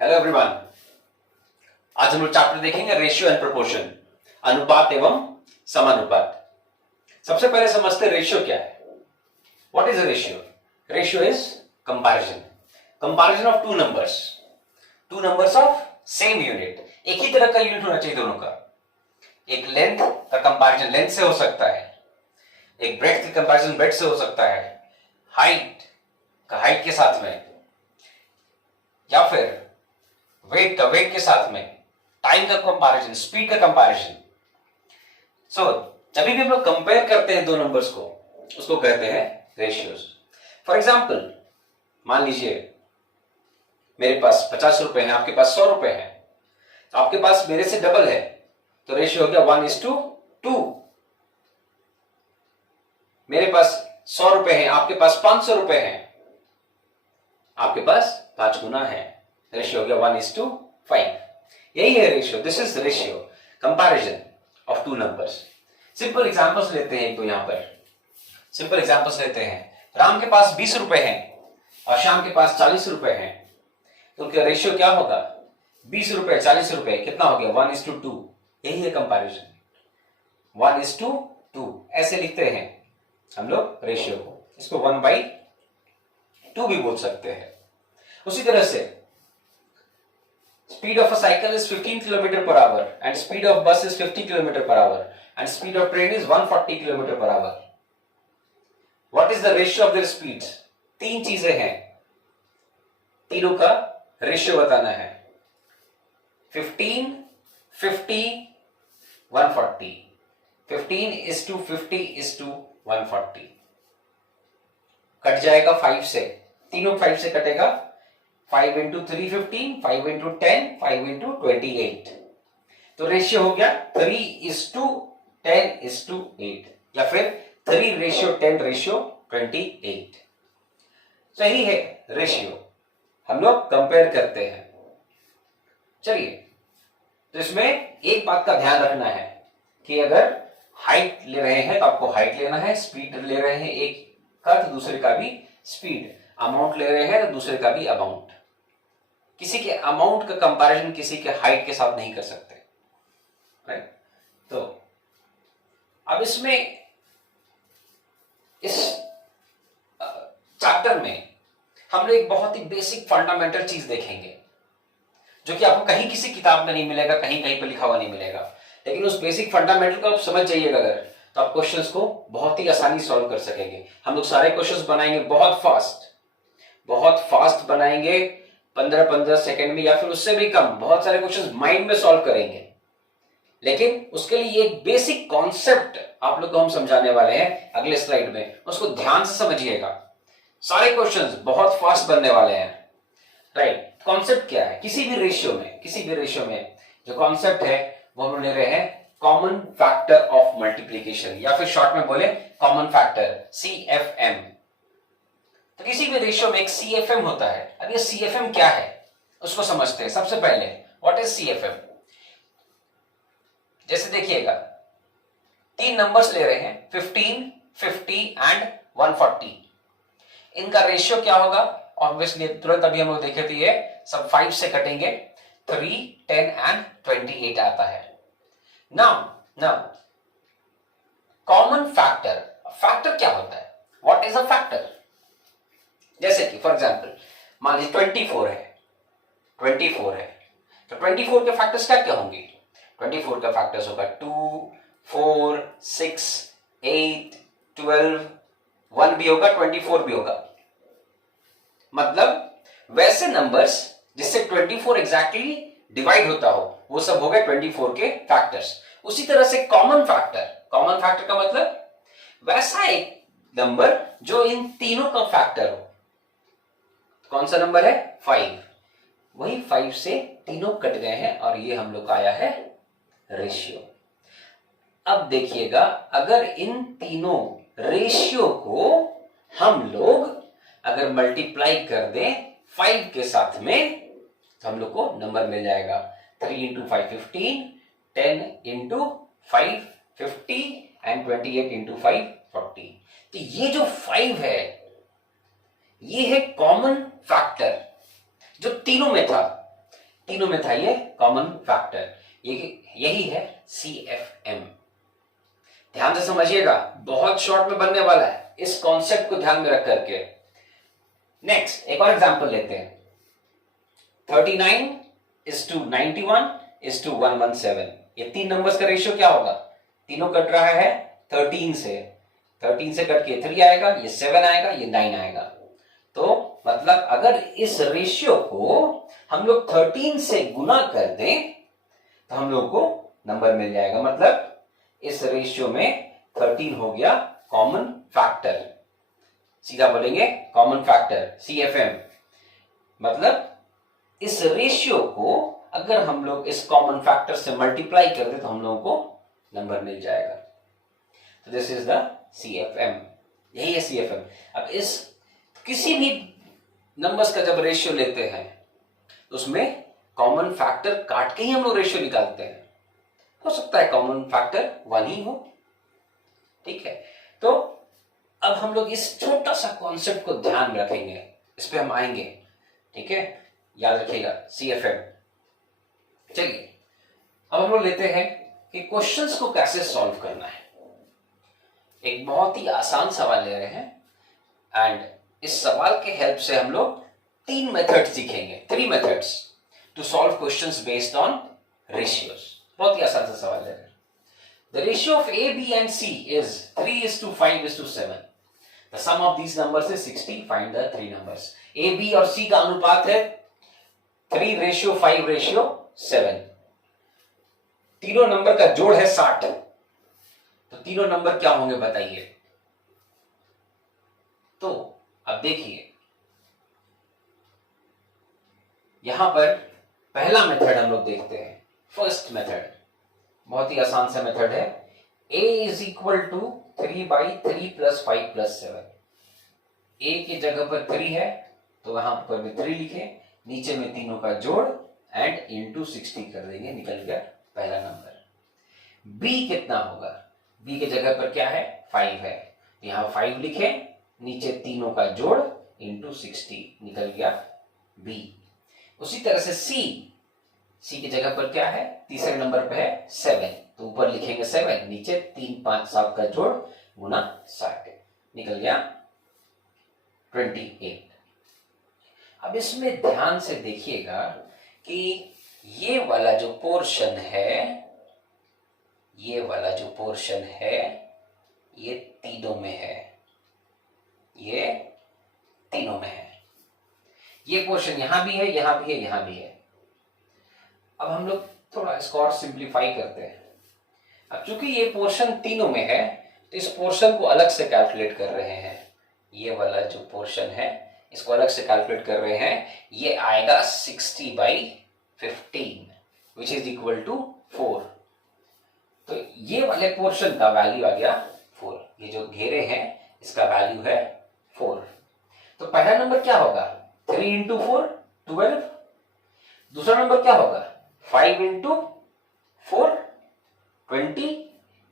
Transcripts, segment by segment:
Hello everyone. आज हम लोग चैप्टर देखेंगे रेशियो एंड प्रोपोर्शन, अनुपात एवं समानुपात। सबसे पहले समझते हैं रेशियो क्या है। What is a ratio? Ratio is comparison of two numbers of same unit. एक ही तरह का यूनिट होना चाहिए दोनों का। एक लेंथ का कंपैरिजन लेंथ से हो सकता है, एक ब्रेड्थ का कंपैरिजन ब्रेड्थ से हो सकता है, हाइट का हाइट के साथ में, या फिर वेट का वेट के साथ में, टाइम का कंपैरिजन, स्पीड का कंपैरिजन। सो जब भी हम लोग कंपेयर करते हैं दो नंबर्स को, उसको कहते हैं रेशियोज। फॉर एग्जाम्पल, मान लीजिए मेरे पास 50 रुपए हैं, आपके पास 100 रुपए हैं। तो आपके पास मेरे से डबल है, तो रेशियो हो गया 1:2। मेरे पास 100 रुपए हैं, आपके पास 500 रुपए हैं, आपके पास 5 गुना है, रेशियो हो गया 1:5। यही है ratio. This is ratio, comparison of two numbers. Simple examples लेते हैं। तो यहां पर सिंपल एग्जांपल्स लेते हैं। राम के पास 20 रुपए हैं और श्याम के पास 40 रुपए हैं, तो उनका रेशियो क्या होगा? 20 रुपए 40 रुपए, कितना हो गया? 1:2। यही है कंपैरिजन, 1:2। ऐसे लिखते हैं हम लोग रेशियो को। इसको 1/2 भी बोल सकते हैं। उसी तरह से speed of a cycle is 15 km/h and speed of bus is 50 km/h and speed of train is 140 km/h. What is the ratio of their speeds? तीन चीजें हैं, तीनों का रेशियो बताना है। 15, 50, 140। 15:50:140 कट जाएगा 5 से, तीनों 5 से कटेगा। 5 × 3 15, 5 × 10, 5 × 28। तो रेशियो हो गया 3:10:8 या फिर 3:10:28। सही है रेशियो। हम लोग कंपेयर करते हैं। चलिए, तो इसमें एक बात का ध्यान रखना है कि अगर हाइट ले रहे हैं तो आपको हाइट लेना है, स्पीड ले रहे हैं एक का तो दूसरे का भी स्पीड, अमाउंट ले रहे हैं तो दूसरे का भी अमाउंट। किसी के अमाउंट का कंपैरिजन किसी के हाइट के साथ नहीं कर सकते, राइट? तो अब इसमें इस चैप्टर में हम लोग एक बहुत ही बेसिक फंडामेंटल चीज देखेंगे जो कि आपको कहीं किसी किताब में नहीं मिलेगा, कहीं कहीं पर लिखा हुआ नहीं मिलेगा। लेकिन उस बेसिक फंडामेंटल को आप समझ जाइएगा अगर, तो आप क्वेश्चंस को बहुत ही आसानी सॉल्व कर सकेंगे। हम लोग सारे क्वेश्चंस बनाएंगे बहुत फास्ट बनाएंगे, 15-15 सेकंड में या फिर उससे भी कम। बहुत सारे क्वेश्चंस माइंड में सॉल्व करेंगे, लेकिन उसके लिए एक बेसिक कॉन्सेप्ट आप लोग को हम समझाने वाले हैं अगले स्लाइड में। उसको ध्यान से समझिएगा। सारे क्वेश्चंस बहुत फास्ट बनने वाले हैं, राइट? कॉन्सेप्ट क्या है? किसी भी रेशियो में जो कॉन्सेप्ट है वो हम ले रहे हैं कॉमन फैक्टर ऑफ मल्टीप्लीकेशन, या फिर शॉर्ट में बोले कॉमन फैक्टर, CFM। तो किसी भी रेशियो में एक CFM होता है। अब ये CFM क्या है उसको समझते हैं। सबसे पहले व्हाट इज CFM? जैसे देखिएगा, तीन नंबर्स ले रहे हैं 15, 50 एंड 140। इनका रेशियो क्या होगा? ऑब्वियसली तुरंत अभी हम लोग देखे थे, ये सब 5 से कटेंगे, 3, 10 एंड 28 आता है। नाउ कॉमन फैक्टर क्या होता है? What is a factor? जैसे कि फॉर एग्जांपल मान लीजिए 24 है, तो 24 के फैक्टर्स क्या क्या होंगे? 24 का फैक्टर्स होगा 2, 4, 6, 8, 12, 1 भी होगा, 24 भी होगा। मतलब वैसे नंबर्स जिससे 24 एग्जैक्टली डिवाइड होता हो, वो सब हो गए 24 के फैक्टर्स। उसी तरह से कॉमन फैक्टर का मतलब वैसा एक नंबर जो इन तीनों का फैक्टर हो। कौन सा नंबर है? 5। वही 5 से तीनों कट गए हैं और ये हम लोग का आया है रेशियो। अब देखिएगा, अगर इन तीनों रेशियो को हम लोग अगर मल्टीप्लाई कर दें 5 के साथ में, तो हम लोग को नंबर मिल जाएगा 3 × 5 15, 10 × 5 50 एंड 28 × 5 40। तो ये जो 5 है ये है कॉमन फैक्टर जो तीनों में था। तीनों में था ये कॉमन फैक्टर, यही है CFM। ध्यान से समझिएगा, बहुत शॉर्ट में बनने वाला है, इस कॉन्सेप्ट को ध्यान में रख करके। नेक्स्ट एक और एग्जांपल लेते हैं। 39:91:117, ये तीन नंबर्स का रेशियो क्या होगा? तीनों कट रहा है 13 से, 13 से कट के 3 आएगा, ये 7 आएगा, ये 9 आएगा। तो मतलब अगर इस रेशियो को हम लोग 13 से गुना कर दें तो हम लोग को नंबर मिल जाएगा। मतलब इस रेशियो में 13 हो गया कॉमन फैक्टर। सीधा बोलेंगे कॉमन फैक्टर CFM। मतलब इस रेशियो को अगर हम लोग इस कॉमन फैक्टर से मल्टीप्लाई कर दे तो हम लोगों को नंबर मिल जाएगा। तो दिस इज द CFM, यही है CFM। अब इस किसी भी नंबर्स का जब रेशियो लेते हैं तो उसमें कॉमन फैक्टर काट के ही हम लोग रेशियो निकालते हैं। हो सकता है कॉमन फैक्टर 1 ही हो, ठीक है। तो अब हम लोग इस छोटा सा कॉन्सेप्ट को ध्यान में रखेंगे, इस पे हम आएंगे, ठीक है, याद रखिएगा CFM। चलिए अब हम लोग लेते हैं कि क्वेश्चंस को कैसे सॉल्व करना है। एक बहुत ही आसान सवाल ले रहे हैं एंड इस सवाल के हेल्प से हम लोग 3 मेथड्स सीखेंगे, 3 methods to solve questions based on ratios. बहुत ही आसान सा सवाल ले रहे हैं। The ratio of A, B and C is 3:5:7. The sum of these numbers is 60. Find the 3 numbers. A, B और C का अनुपात है 3:5:7। तीनों नंबर का जोड़ है 60। तो तीनों नंबर क्या होंगे बताइए। तो अब देखिए, यहां पर पहला मेथड हम लोग देखते हैं। फर्स्ट मेथड बहुत ही आसान सा मेथड है। A is equal to 3/3 + 5 + 7। A की जगह पर 3 है तो वहां पर भी 3 लिखे, नीचे में तीनों का जोड़ एंड इंटू 60 कर देंगे, निकल गया पहला नंबर। B कितना होगा? B की जगह पर क्या है? 5 है, यहां 5 लिखे, नीचे तीनों का जोड़ इंटू 60, निकल गया B। उसी तरह से C की जगह पर क्या है? तीसरे नंबर पे है 7, तो ऊपर लिखेंगे 7, नीचे 3, 5, 7 का जोड़ गुना 60, निकल गया 28। अब इसमें ध्यान से देखिएगा कि ये वाला जो पोर्शन है, ये वाला जो पोर्शन है ये तीनों में है, ये तीनों में है। ये पोर्शन यहां भी है, यहां भी है, यहां भी है। अब हम लोग थोड़ा इसको और सिंप्लीफाई करते हैं। अब चूंकि ये पोर्शन तीनों में है तो इस पोर्शन को अलग से कैलकुलेट कर रहे हैं। ये वाला जो पोर्शन है इसको अलग से कैलकुलेट कर रहे हैं। ये आएगा 60/15 विच इज इक्वल टू 4। तो ये वाले पोर्शन का वैल्यू आ गया 4। ये जो घेरे हैं इसका वैल्यू है 4। तो पहला नंबर क्या होगा? 3 × 4 12। दूसरा नंबर क्या होगा? 5 × 4 20।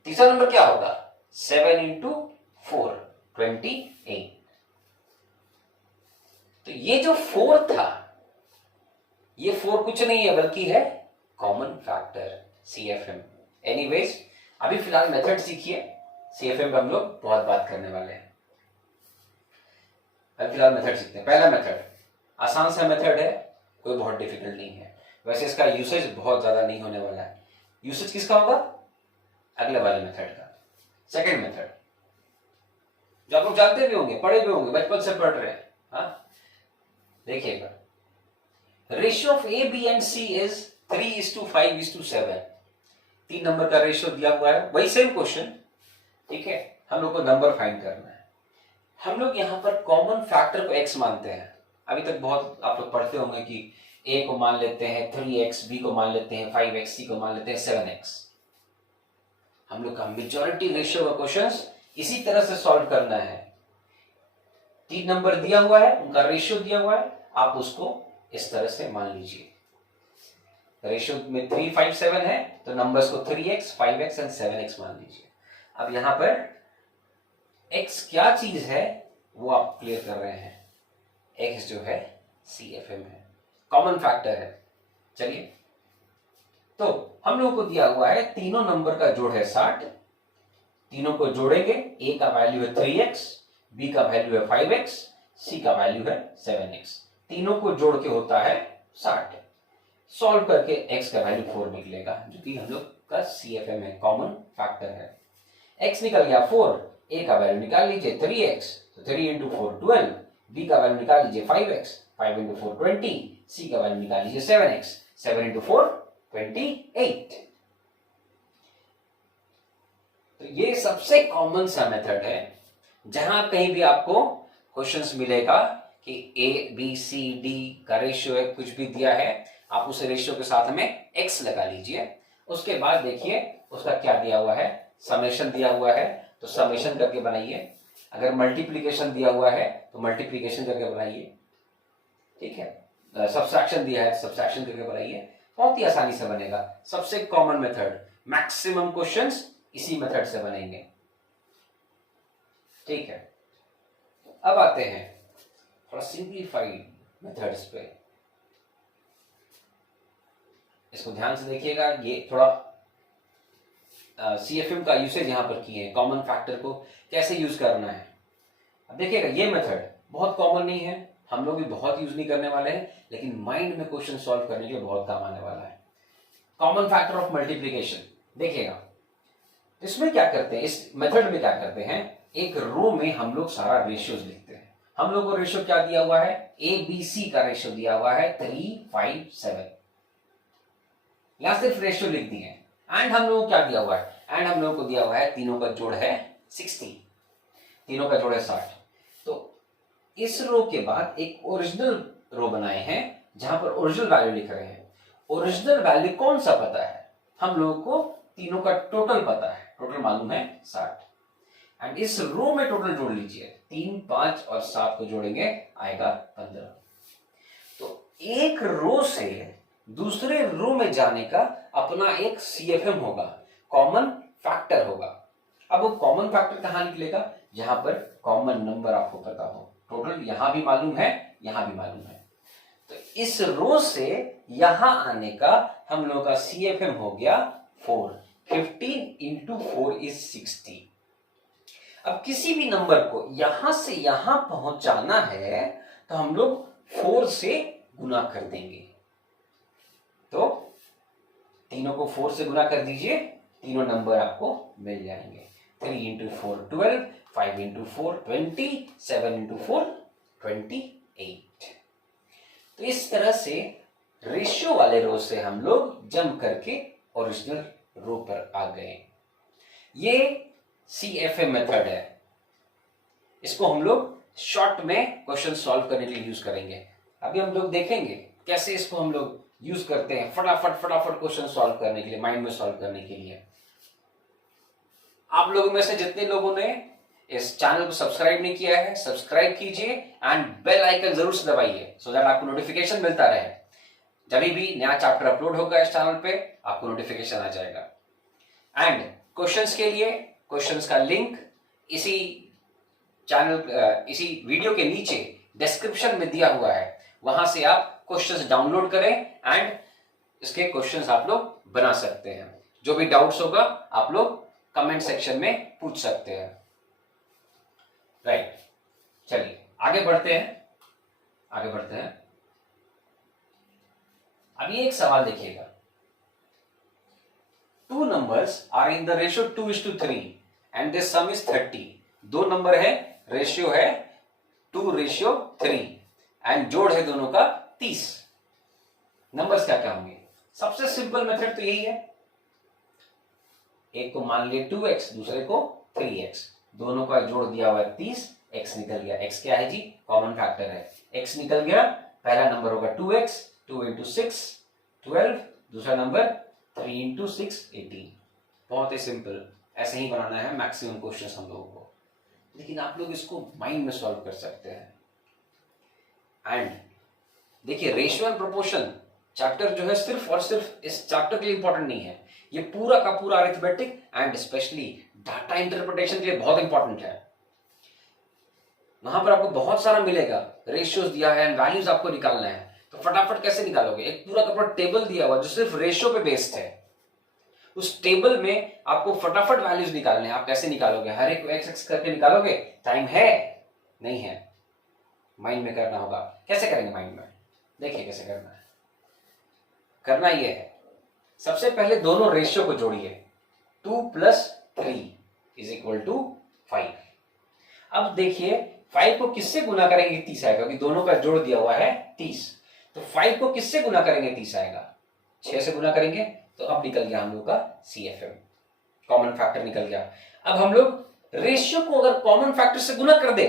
तीसरा नंबर क्या होगा? 7 × 4 28। तो ये जो 4 था, ये 4 कुछ नहीं है बल्कि है कॉमन फैक्टर CFM। एनीवेज अभी फिलहाल मेथड सीखिए, CFM पे हम लोग बहुत बात करने वाले हैं। अभी फिलहाल मेथड सीखते हैं। पहला मेथड आसान सा मेथड है, कोई बहुत डिफिकल्ट नहीं है। वैसे इसका यूसेज बहुत ज्यादा नहीं होने वाला है। यूसेज किसका होगा? अगले वाले मेथड का। सेकंड मेथड जो आप लोग जानते भी होंगे, पढ़े भी होंगे, बचपन से पढ़ रहे हैं। हाँ देखिएगा, ratio of A, B and C is 3:5:7। 3 number का रेशियो दिया हुआ है, वही सेम क्वेश्चन, ठीक है। हम लोग को नंबर फाइंड करना है। हम लोग यहाँ पर कॉमन फैक्टर को x मानते हैं। अभी तक बहुत आप लोग पढ़ते होंगे कि A को मान लेते हैं 3x, B को मान लेते हैं 5x, C को मान लेते हैं 7x। हम लोग का मेजॉरिटी रेशियो का क्वेश्चंस इसी तरह से सॉल्व करना है। 3 नंबर दिया हुआ है, उनका रेशियो दिया हुआ है, आप उसको इस तरह से मान लीजिए। रेशियो में 3, 5, 7 है तो नंबर्स को 3x, 5x एंड 7x मान लीजिए। अब यहां पर x क्या चीज है वो आप क्लियर कर रहे हैं। x जो है CFM है, कॉमन फैक्टर है। चलिए, तो हम लोग को दिया हुआ है तीनों नंबर का जोड़ है 60, तीनों को जोड़ेंगे, ए का वैल्यू है 3x, बी का वैल्यू है 5x, सी का वैल्यू है 7x, तीनों को जोड़ के होता है 60। सॉल्व करके x का वैल्यू 4 निकलेगा, जो कि हम लोग का CFM है, कॉमन फैक्टर है। x निकल गया 4, a का वैल्यू निकाल लीजिए 3x, तो 3 इंटू 4 12, b का वैल्यू निकाल लीजिए 5x, 5 इंटू 4 20, c का वैल्यू निकाल लीजिए 7x, 7 इंटू 4 28। तो ये सबसे कॉमन सा मेथड है। जहां कहीं भी आपको क्वेश्चंस मिलेगा कि a b c d का रेशियो है, कुछ भी दिया है, आप उस रेशियो के साथ में x लगा लीजिए। उसके बाद देखिए उसका क्या दिया हुआ है, समेशन दिया हुआ है तो समेशन करके बनाइए, अगर मल्टीप्लिकेशन दिया हुआ है तो मल्टीप्लिकेशन करके बनाइए, ठीक है। सब्सट्रैक्शन दिया है तो सब्सट्रैक्शन करके बनाइए, बहुत ही आसानी से बनेगा। सबसे कॉमन मेथड, मैक्सिमम क्वेश्चंस इसी मेथड से बनेंगे, ठीक है। अब आते हैं थोड़ा सिंप्लीफाइड मेथड्स पे, इसको ध्यान से देखिएगा। ये थोड़ा CFM का यूसेज यहां पर किए हैं, कॉमन फैक्टर को कैसे यूज करना है। अब देखिएगा ये मेथड बहुत कॉमन नहीं है, हम लोग भी बहुत यूज नहीं करने वाले हैं, लेकिन माइंड में क्वेश्चन सॉल्व करने के लिए बहुत काम आने वाला है। कॉमन फैक्टर ऑफ मल्टीप्लीकेशन देखिएगा, इसमें क्या करते हैं, इस मेथड में क्या करते हैं, एक रो में हम लोग सारा रेशियोज लिखते हैं। हम लोग को रेशियो क्या दिया हुआ है, ABC का रेशियो दिया हुआ है 3 5 7, यहां सिर्फ रेशियो लिख दिए। एंड हम लोगों को क्या दिया हुआ है, एंड हम लोगों को दिया हुआ है तीनों का जोड़ है 60, तीनों का जोड़ है 60। तो इस रो के बाद एक ओरिजिनल रो बनाए हैं जहां पर ओरिजिनल वैल्यू लिख रहे हैं। ओरिजिनल वैल्यू कौन सा पता है, हम लोगों को तीनों का टोटल पता है, टोटल मालूम है 60। एंड इस रो में टोटल जोड़ लीजिए, 3 5 और 7 को जोड़ेंगे आएगा 15। तो एक रो से दूसरे रो में जाने का अपना एक CFM होगा, कॉमन फैक्टर होगा। अब वो कॉमन फैक्टर कहां निकलेगा, जहां पर कॉमन नंबर आपको पता हो, टोटल यहां भी मालूम है, यहां भी मालूम है। तो इस रो से यहां आने का हम लोगों का CFM हो गया 4, 15 इंटू 4 इज 60। अब किसी भी नंबर को यहां से यहां पहुंचाना है तो हम लोग 4 से गुना कर देंगे। तो तीनों को 4 से गुना कर दीजिए, तीनों नंबर आपको मिल जाएंगे। 3 इंटू 4 12, 5 इंटू 4 20, 7 इंटू 4 28। तो इस तरह से रेशियो वाले रो से हम लोग जंप करके ओरिजिनल रो पर आ गए। ये CFM मेथड है, इसको हम लोग शॉर्ट में क्वेश्चन सॉल्व करने के लिए यूज करेंगे। अभी हम लोग देखेंगे कैसे इसको हम लोग यूज करते हैं फटाफट क्वेश्चन सॉल्व करने के लिए, माइंड में सॉल्व करने के लिए। आप लोगों में से जितने लोगों ने इस चैनल को सब्सक्राइब नहीं किया है, सब्सक्राइब कीजिए एंड बेल आइकन जरूर से दबाइए, सो दैट आपको नोटिफिकेशन मिलता रहे। जब भी नया चैप्टर अपलोड होगा इस चैनल पे आपको नोटिफिकेशन आ जाएगा। एंड क्वेश्चंस के लिए क्वेश्चंस का लिंक इसी चैनल, इसी वीडियो के नीचे डिस्क्रिप्शन में दिया हुआ है, वहां से आप क्वेश्चंस डाउनलोड करें एंड इसके क्वेश्चंस आप लोग बना सकते हैं। जो भी डाउट्स होगा आप लोग कमेंट सेक्शन में पूछ सकते हैं। राइट, चलिए आगे बढ़ते हैं। अब ये एक सवाल देखिएगा, 2 numbers are in the ratio 2:3 and this sum is 30। 2 number है, रेशियो है 2:3 एंड जोड़ है दोनों का 30। नंबर्स क्या क्या होंगे, सबसे सिंपल मेथड तो यही है, एक को मान लिए 2x, दूसरे को 3x, दोनों का जोड़ दिया हुआ है 30, x निकल गया। x क्या है जी, कॉमन फैक्टर है, x निकल गया। पहला नंबर होगा 2x, 2 इंटू 6 12, दूसरा नंबर 3 इंटू 6 18। बहुत ही सिंपल, ऐसे ही बनाना है मैक्सिमम क्वेश्चंस हम लोगों को, लेकिन आप लोग इसको माइंड में सॉल्व कर सकते हैं। एंड देखिए रेशियो एंड प्रोपोर्शन चैप्टर जो है सिर्फ और सिर्फ इस चैप्टर के लिए इंपॉर्टेंट नहीं है, ये पूरा का पूरा arithmetic and specially data interpretation के लिए बहुत इंपॉर्टेंट है। वहां पर आपको बहुत सारा मिलेगा, रेशियोज दिया है एंड वैल्यूज आपको निकालना है, तो तो फटाफट कैसे निकालोगे? एक पूरा का पूरा टेबल दिया हुआ जो सिर्फ रेशियो पे बेस्ड है, उस टेबल में आपको फटाफट वैल्यूज निकालने हैं। आप कैसे निकालोगे? हर एक को एक्स एक्स करके निकालोगे? टाइम है? नहीं है, माइंड में करना होगा। कैसे करेंगे माइंड में? देखिए कैसे करना है। करना ये है, सबसे पहले दोनों रेशियो को जोड़िए। 2 + 3 = 5। अब देखिए 5 को किससे गुना करेंगे 30 आएगा, क्योंकि दोनों का जोड़ दिया हुआ है 30। तो 5 को किससे गुना करेंगे 30 आएगा, 6 से गुना करेंगे। तो अब निकल गया हम लोग का CFM, कॉमन फैक्टर निकल गया। अब हम लोग रेशियो को अगर कॉमन फैक्टर से गुना कर दे,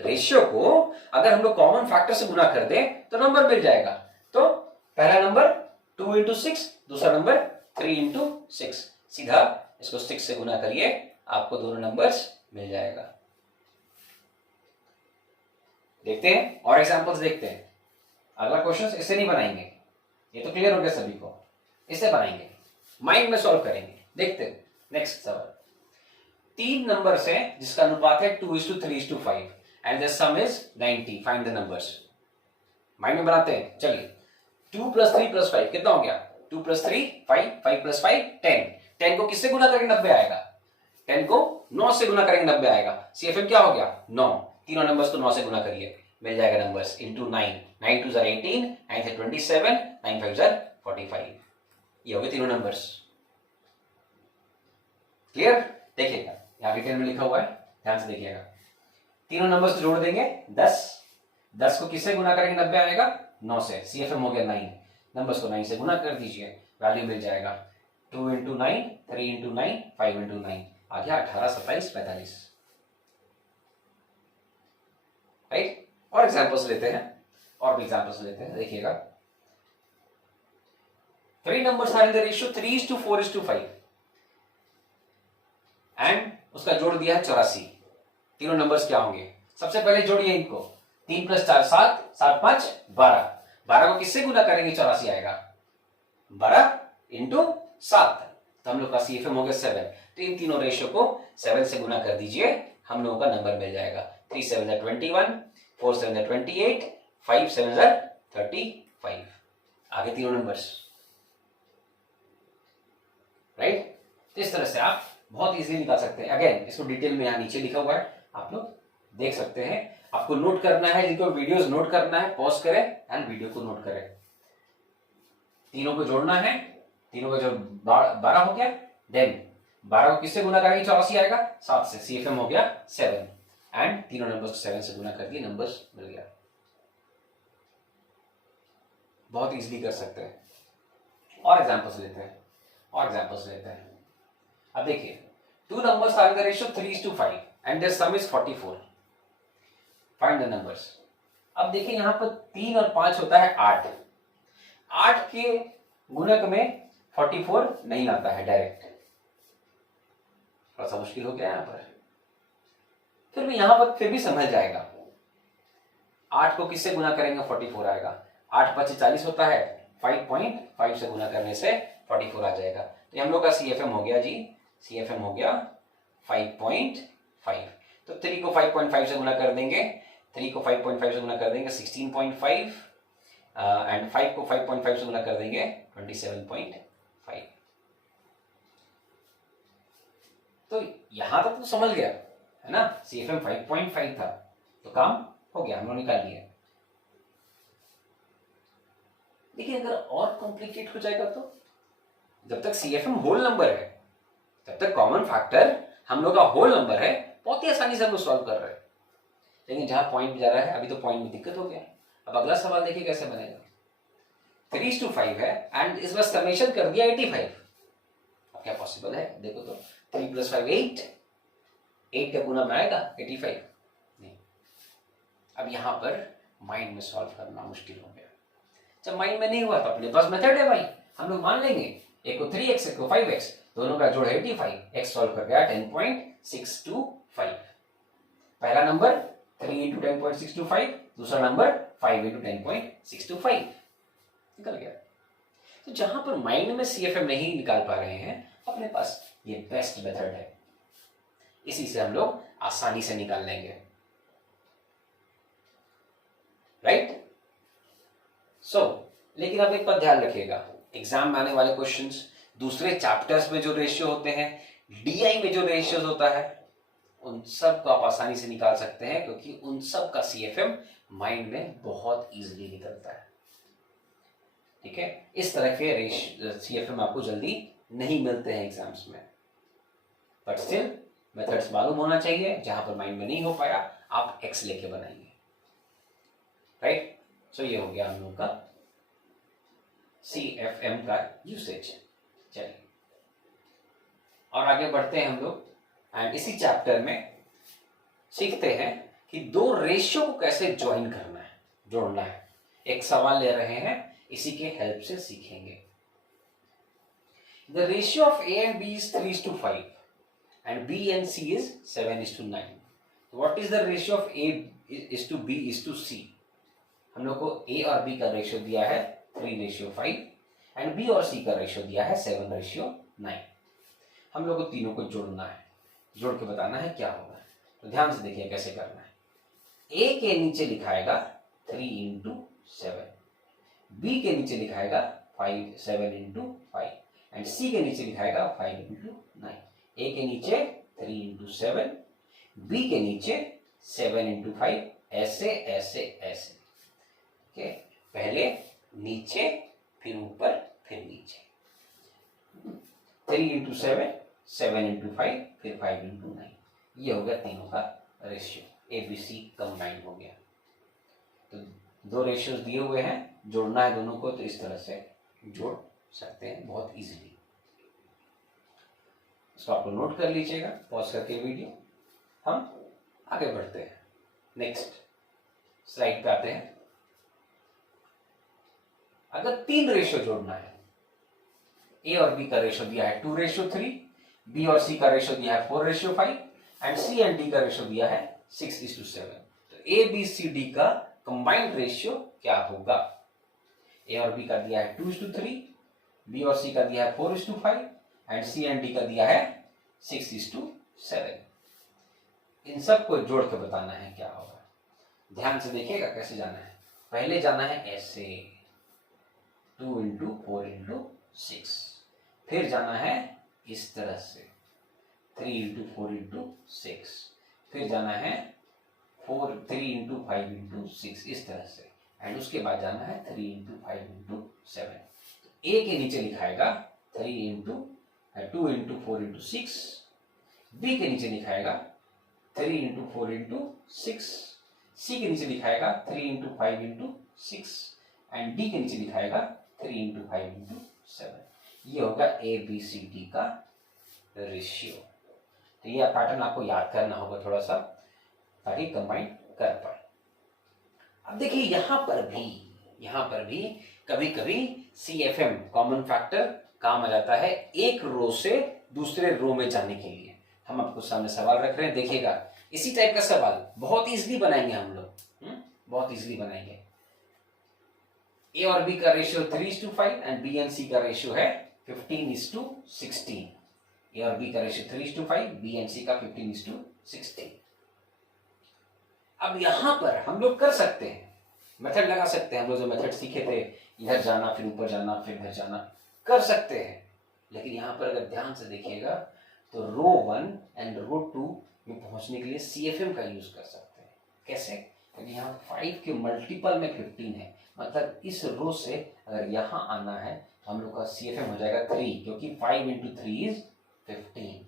रेशियो को अगर हम लोग कॉमन फैक्टर से गुना कर दे तो नंबर मिल जाएगा। तो पहला नंबर 2 × 6, दूसरा नंबर 3 × 6। सीधा इसको 6 से गुना करिए, आपको दोनों नंबर्स मिल जाएगा। देखते हैं और एग्जांपल्स देखते हैं। अगला क्वेश्चन इससे नहीं बनाएंगे, ये तो क्लियर हो गया सभी को। इससे बनाएंगे, माइंड में सॉल्व करेंगे। देखते हैं नेक्स्ट सवाल। 3 नंबर्स हैं जिसका अनुपात है 2:3:5 and the some is 90। Find the numbers. Mind में बनाते हैं, चलिए। 2 + 3 + 5 कितना हो गया? 2 + 3 5, 5 + 5 10। 10 को किससे गुना करेंगे 90 आएगा। 10 को 9 से गुना करेंगे 90 आएगा। CFM क्या हो गया? 9। तीनों नंबर्स को 9 से गुना करिए, मिल जाएगा नंबर्स into 9। 9 2 18, 9 3 27, 9 5 45। ये हो गए तीनों नंबर्स। क्लियर? देखिएगा यहाँ डिटेल में लिखा हुआ है, ध्यान से देखिएगा। तीनों नंबर्स जोड़ देंगे 10। 10 को किससे गुना करेंगे 90 आएगा? 9 से। CFM हो गया 9। नंबर्स को 9 से गुना कर दीजिए, वैल्यू मिल जाएगा 2 × 9, 3 × 9, 5 × 9। आ गया 18, 27, 45। राइट? और एग्जांपल्स लेते हैं, और भी एग्जांपल्स लेते हैं, देखिएगा। 3 numbers are in the ratio 3:4:5 and उसका जोड़ दिया है 84। तीनों नंबर्स क्या होंगे? सबसे पहले जोड़िए इनको। 3 + 4 7, 7 × 5 12। 12 को किससे गुना करेंगे 84 आएगा? 12 × 7। तो हम लोग का CFM हो गया 7। तो इन तीनों रेशियो को 7 से गुना कर दीजिए, हम लोगों का नंबर मिल जाएगा। 3 7 21, 4 7 28, 5 7 35। आगे तीनों नंबर्स। राइट? तो इस तरह से आप बहुत इजीली निकाल सकते हैं। अगेन इसको डिटेल में यहाँ नीचे लिखा हुआ है, आप लोग देख सकते हैं। आपको नोट करना है, जिनको वीडियोस नोट करना है पॉज करें एंड वीडियो को नोट करें। तीनों को जोड़ना है, तीनों का जो 12 हो गया, देन 12 को किससे गुना करेंगे 84 आएगा 7 से। CFM हो गया 7 एंड तीनों नंबर्स को 7 से गुना कर दिए, नंबर्स मिल गया। बहुत इजीली कर सकते हैं। और एग्जांपल्स लेते हैं, और एग्जांपल्स लेते हैं। अब देखिए 2 numbers are in the ratio 3:5 and their sum is 44. Find the numbers. अब देखिए यहाँ पर 3 और 5 होता है 8। 8 के गुणक में 44 नहीं आता है डायरेक्ट, थोड़ा सा मुश्किल हो गया यहाँ पर। फिर भी यहाँ पर फिर भी समझ जाएगा। 8 को किससे गुना करेंगे 44 आएगा। 8 × 5 = 40 होता है, 5.5 से गुना करने से 44 आ जाएगा। तो हम लोग का CFM हो गया जी, CFM हो गया 5.5। तो 3 को 5.5 से गुना कर देंगे, 3 को 5.5 से गुना कर देंगे 16.5 एंड 5 को 5.5 से गुना कर देंगे 27.5। तो यहां तक तो समझ गया है ना। CFM 5.5 था तो काम हो गया, हम लोग निकाल लिए। देखिए अगर और कॉम्प्लिकेट हो जाएगा तो, जब तक CFM होल नंबर है तब तक कॉमन फैक्टर हम लोग का होल नंबर है, बहुत ही आसानी से हम लोग सॉल्व कर रहे हैं। लेकिन जहां पॉइंट जा रहा है अभी तो पॉइंट में दिक्कत हो गया। अब अगला सवाल देखिए कैसे बनेगा। 3:5 है एंड इस बार समेशन कर दिया 85। अब क्या पॉसिबल है देखो तो। 3 + 5 8, 8 का गुना बनाएगा 85 नहीं। अब यहां पर माइंड में सॉल्व करना मुश्किल हो गया। जब माइंड में नहीं हुआ तो अपने पास मेथड है भाई, हम लोग मान लेंगे। एक को 3x, एक को 5x, दोनों का जोड़ 85। x सॉल्व कर गया 10.625। पहला नंबर 3 × 10.625, दूसरा नंबर 5 × 10.625 निकल गया। तो जहां पर माइंड में CFM नहीं निकाल पा रहे हैं, अपने पास ये बेस्ट मेथड है, इसी से हम लोग आसानी से निकाल लेंगे। राइट? लेकिन अब एक बात ध्यान रखिएगा, एग्जाम में आने वाले क्वेश्चंस, दूसरे चैप्टर्स में जो रेशियो होते हैं, डीआई में जो रेशियोज होता है, उन सब को आप आसानी से निकाल सकते हैं, क्योंकि उन सब का सीएफएम माइंड में बहुत इजीली निकलता है। ठीक है, इस तरह के सीएफएम आपको जल्दी नहीं मिलते हैं एग्जाम्स में, बट स्टिल मेथड्स मालूम होना चाहिए। जहां पर माइंड में नहीं हो पाया, आप एक्स लेके बनाएंगे, राइट। सो ये हो गया हम लोग का सीएफएम का यूसेज। चलिए और आगे बढ़ते हैं हम लोग, एंड इसी चैप्टर में सीखते हैं कि दो रेशियो को कैसे ज्वाइन करना है, जोड़ना है। एक सवाल ले रहे हैं, इसी के हेल्प से सीखेंगे। The ratio of A and B is 3:5 and B and C is 7:9. What is the ratio of A is to B is to C? हम लोग को A और B का रेशियो दिया है 3:5 एंड B और C का रेशियो दिया है 7:9। हम लोग को तीनों को जोड़ना है, जोड़ के बताना है क्या होगा। तो ध्यान से देखिए कैसे करना है। A के नीचे लिखाएगा 3:7, B के नीचे लिखाएगा 7:5 एंड C के नीचे लिखाएगा 5:9। A के नीचे 3:7, B के नीचे 7:5, ऐसे ऐसे ऐसे। ओके, पहले नीचे, फिर ऊपर, फिर नीचे। 3:7, 7:5, फिर 5:9। ये हो गया तीनों का रेशियो, ABC कंबाइन हो गया। तो दो रेशियोज दिए हुए हैं, जोड़ना है दोनों को, तो इस तरह से जोड़ सकते हैं बहुत इजीली। इसको आपको नोट कर लीजिएगा पॉज करके वीडियो। हम आगे बढ़ते हैं, नेक्स्ट स्लाइड पे आते हैं। अगर तीन रेशियो जोड़ना है, ए और बी का रेशियो दिया है 2:3, बी और सी का रेशियो दिया है 4:5 एंड सी एंड डी का रेशियो दिया है 6:7। तो ए बी सी डी का कंबाइंड रेशियो क्या होगा? ए और बी का दिया है 2:3, बी और सी का दिया है 4:5 एंड सी एंड डी का दिया है 6:7। इन सब को जोड़ के बताना है क्या होगा। ध्यान से देखिएगा कैसे जाना है। पहले जाना है ऐसे 2 × 4 × 6, फिर जाना है इस तरह से 3 × 4 × 6, फिर जाना है 3 × 5 × 6 इस तरह से, एंड उसके बाद जाना है 3 × 5 × 7। ए के नीचे लिखाएगा 2 × 4 × 6, बी के नीचे लिखाएगा 3 × 4 × 6, सी के नीचे लिखाएगा 3 × 5 × 6 एंड डी के नीचे लिखाएगा 3 × 5 × 7। ये होगा ए बी सी डी का रेशियो। तो ये पैटर्न आपको याद करना होगा थोड़ा सा, ताकि कंबाइन कर पाए। अब देखिए यहां पर भी कभी कभी CFM कॉमन फैक्टर काम आ जाता है एक रो से दूसरे रो में जाने के लिए। हम आपको सामने सवाल रख रहे हैं, देखिएगा इसी टाइप का सवाल बहुत इजीली बनाएंगे हम लोग, बहुत इजीली बनाएंगे। ए और बी का रेशियो 3:5 एंड बी एंड सी का रेशियो है 15:16। ए और बी का रेशियो 3:5, बी एंड सी का 15:16। अब यहां पर हम लोग कर सकते हैं, मेथड लगा सकते हैं। हम लोग जो मेथड सीखे थे, इधर जाना फिर ऊपर जाना फिर इधर जाना, कर सकते हैं। लेकिन यहां पर अगर ध्यान से देखिएगा तो रो 1 एंड रो 2 में पहुंचने के लिए CFM का यूज कर सकते हैं। कैसे? क्योंकि यहाँ 5 के मल्टीपल में 15 है, मतलब इस रो से अगर यहां आना है तो हम लोग का CFM हो जाएगा 3, क्योंकि 5 × 3 = 15।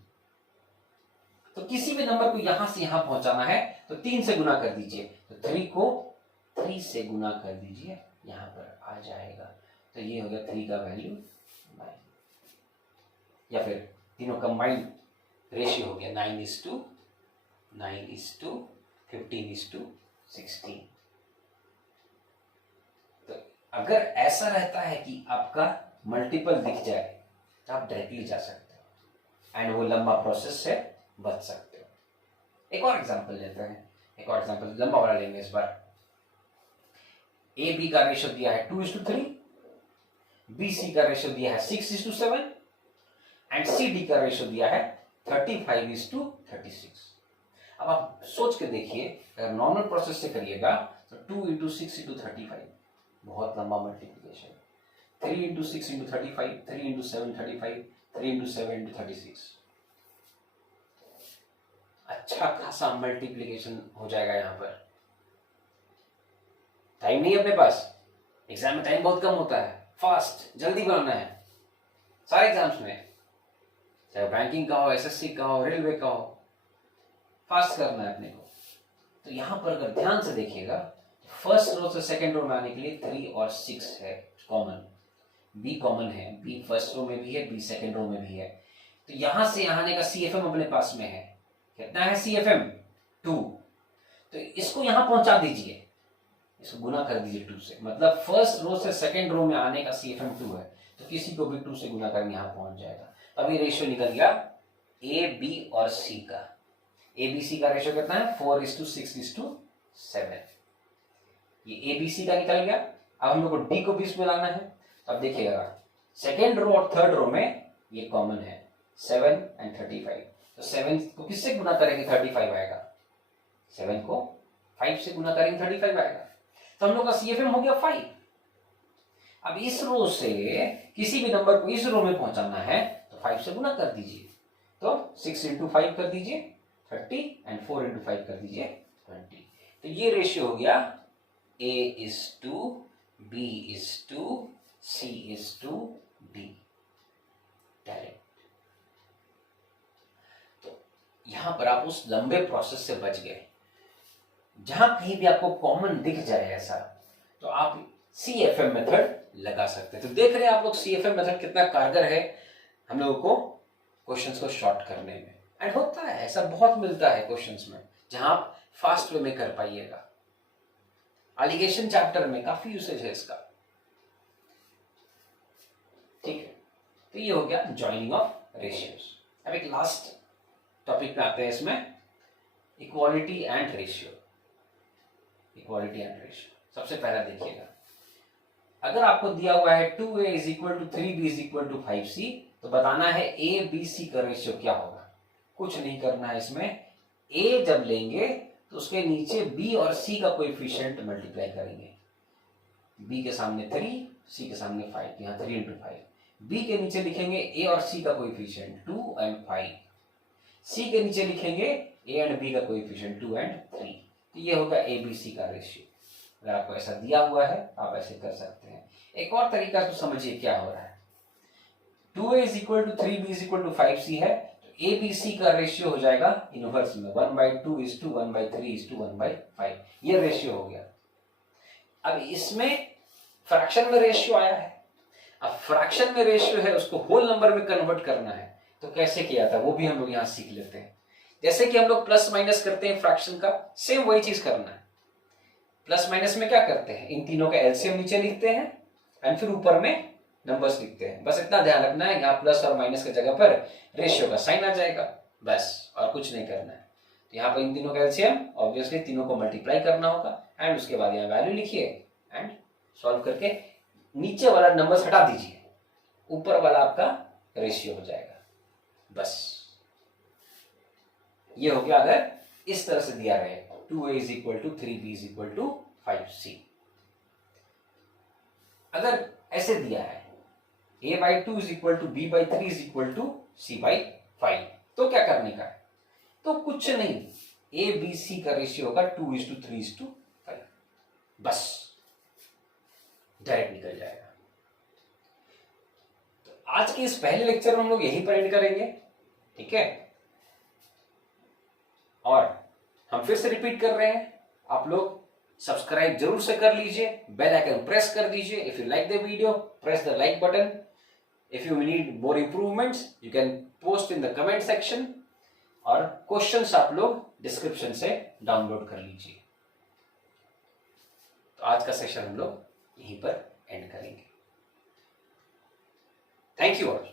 तो किसी भी नंबर को यहां से यहां पहुंचाना है तो 3 से गुना कर दीजिए, तो 3 को 3 से गुना कर दीजिए, यहां पर आ जाएगा। तो ये हो गया 3 का वैल्यू 9, या फिर तीनों कंबाइंड रेशियो हो गया 9:15:16। तो अगर ऐसा रहता है कि आपका मल्टीपल दिख जाए तो आप डायरेक्टली जा सकते हो एंड वो लंबा प्रोसेस से बच सकते हो। एक और एग्जांपल लेते हैं, एक और एग्जांपल लंबा वाला लेंगे इस बार। ए बी का रेशियो दिया है 2:3, बी सी का रेशियो दिया है 6:7 एंड सी डी का रेशियो दिया है 35:36। अब आप सोच के देखिए, अगर नॉर्मल प्रोसेस से करिएगा तो 2 × 6 × 35, बहुत लंबा multiplication. 3 into 6 into 35, 3 into 7 35, 3 into 7 into 36। अच्छा खासा मल्टीप्लीकेशन हो जाएगा यहाँ पर। टाइम नहीं है अपने पास, एग्जाम में टाइम बहुत कम होता है, फास्ट जल्दी बनाना है सारे एग्जाम्स में, चाहे बैंकिंग का हो, एसएससी का हो, रेलवे का हो, फास्ट करना है अपने को। तो यहां पर अगर ध्यान से देखिएगा, फर्स्ट रो से सेकंड रो में आने के लिए 3 और 6 है कॉमन, बी कॉमन है, बी फर्स्ट रो में भी है, बी सेकंड रो में भी है। तो यहां से यहां आने का CFM अपने पास में है, कितना है CFM 2। तो इसको यहां पहुंचा दीजिए, इसको गुना कर दीजिए 2 से, मतलब फर्स्ट रो से सेकंड रो में आने का CFM 2 है, तो किसी को भी 2 से गुना करके यहां पहुंच जाएगा। अभी रेशियो निकल गया ए बी और सी का। ए बी सी का रेशियो कितना है 4:6:7। ये ए बी सी का निकल गया। अब हम लोग को डी को भी इसमें लाना है। अब देखिएगा सेकेंड रो और थर्ड रो में ये कॉमन है 7 और 35। तो 7 को किससे गुना करेंगे 35 आएगा, 7 को 5 से गुना करेंगे 35 आएगा। तो हम लोग का CFM हो गया 5। अब इस रो से किसी भी नंबर को इस रो में पहुंचाना है तो 5 से गुना कर दीजिए, तो 6 इंटू 5 कर दीजिए 30 एंड 4 इंटू 5 कर दीजिए 20। तो ये रेशियो हो गया A:2, B:2, C:2D डायरेक्ट। तो यहां पर आप उस लंबे प्रोसेस से बच गए। जहां कहीं भी आपको कॉमन दिख जाए ऐसा, तो आप CFM मेथड लगा सकते हैं। तो देख रहे हैं आप लोग CFM मेथड कितना कारगर है हम लोगों को क्वेश्चंस को शॉर्ट करने में। एंड होता है ऐसा, बहुत मिलता है क्वेश्चंस में जहां आप फास्ट वे में कर पाइएगा। एलिगेशन चैप्टर में काफी यूसेज है इसका, ठीक है। तो ये हो गया जॉइनिंग ऑफ रेशियोज। अब एक लास्ट टॉपिक पे आते हैं इसमें, equality and ratio. Equality and ratio सबसे पहला देखिएगा, अगर आपको दिया हुआ है 2a = 3b = 5c, तो बताना है a b c का रेशियो क्या होगा। कुछ नहीं करना है इसमें, a जब लेंगे तो उसके नीचे b और c का कोएफिशिएंट मल्टीप्लाई करेंगे। b के सामने 3, c के सामने 5, यहाँ 3 × 5। b के नीचे लिखेंगे a और c का कोएफिशिएंट 2 और 5, c के नीचे लिखेंगे a और b का कोएफिशिएंट 2 और 3। तो ये होगा a b c का रेशियो। अगर आपको ऐसा दिया हुआ है आप ऐसे कर सकते हैं। एक और तरीका तो समझिए क्या हो रहा है, 2a = 3b = 5c है, तो a b c का रेशियो हो जाएगा इनवर्स में 1/2:1/3:1/5। ये रेशियो हो गया। अब इसमें फ्रैक्शन में रेशियो आया है, अब फ्रैक्शन में रेशियो है उसको होल नंबर में कन्वर्ट करना है, तो कैसे किया था वो भी हम लोग यहाँ सीख लेते हैं। जैसे कि हम लोग प्लस माइनस करते हैं फ्रैक्शन का, सेम वही चीज करना है। प्लस माइनस में क्या करते हैं, इन तीनों का एलसीएम नीचे लिखते हैं एंड फिर ऊपर में नंबर्स लिखते हैं। बस इतना ध्यान रखना है, यहाँ प्लस और माइनस की जगह पर रेशियो का साइन आ जाएगा, बस और कुछ नहीं करना है। तो यहाँ पर इन तीनों का एलसीएम ऑब्वियसली तीनों को मल्टीप्लाई करना होगा एंड उसके बाद यहाँ वैल्यू लिखिए एंड सॉल्व करके नीचे वाला नंबर हटा दीजिए, ऊपर वाला आपका रेशियो हो जाएगा। बस ये हो गया अगर इस तरह से दिया रहे 2a = 3b = 5c। अगर ऐसे दिया है a/2 = b/3 = c/5, तो क्या करने का है, तो कुछ नहीं, a b c का रेशियो होगा 2:3:5, बस डायरेक्ट निकल जाएगा। तो आज के इस पहले लेक्चर में हम लोग यही पर एंड करेंगे, ठीक है। और हम फिर से रिपीट कर रहे हैं, आप लोग सब्सक्राइब जरूर से कर लीजिए, बेल आइकन प्रेस कर दीजिए। If you like the video press the like button. If you need more improvements you can post in the comment section, और क्वेश्चंस आप लोग डिस्क्रिप्शन से डाउनलोड कर लीजिए। तो आज का सेशन हम लोग यहीं पर एंड करेंगे। Thank you all.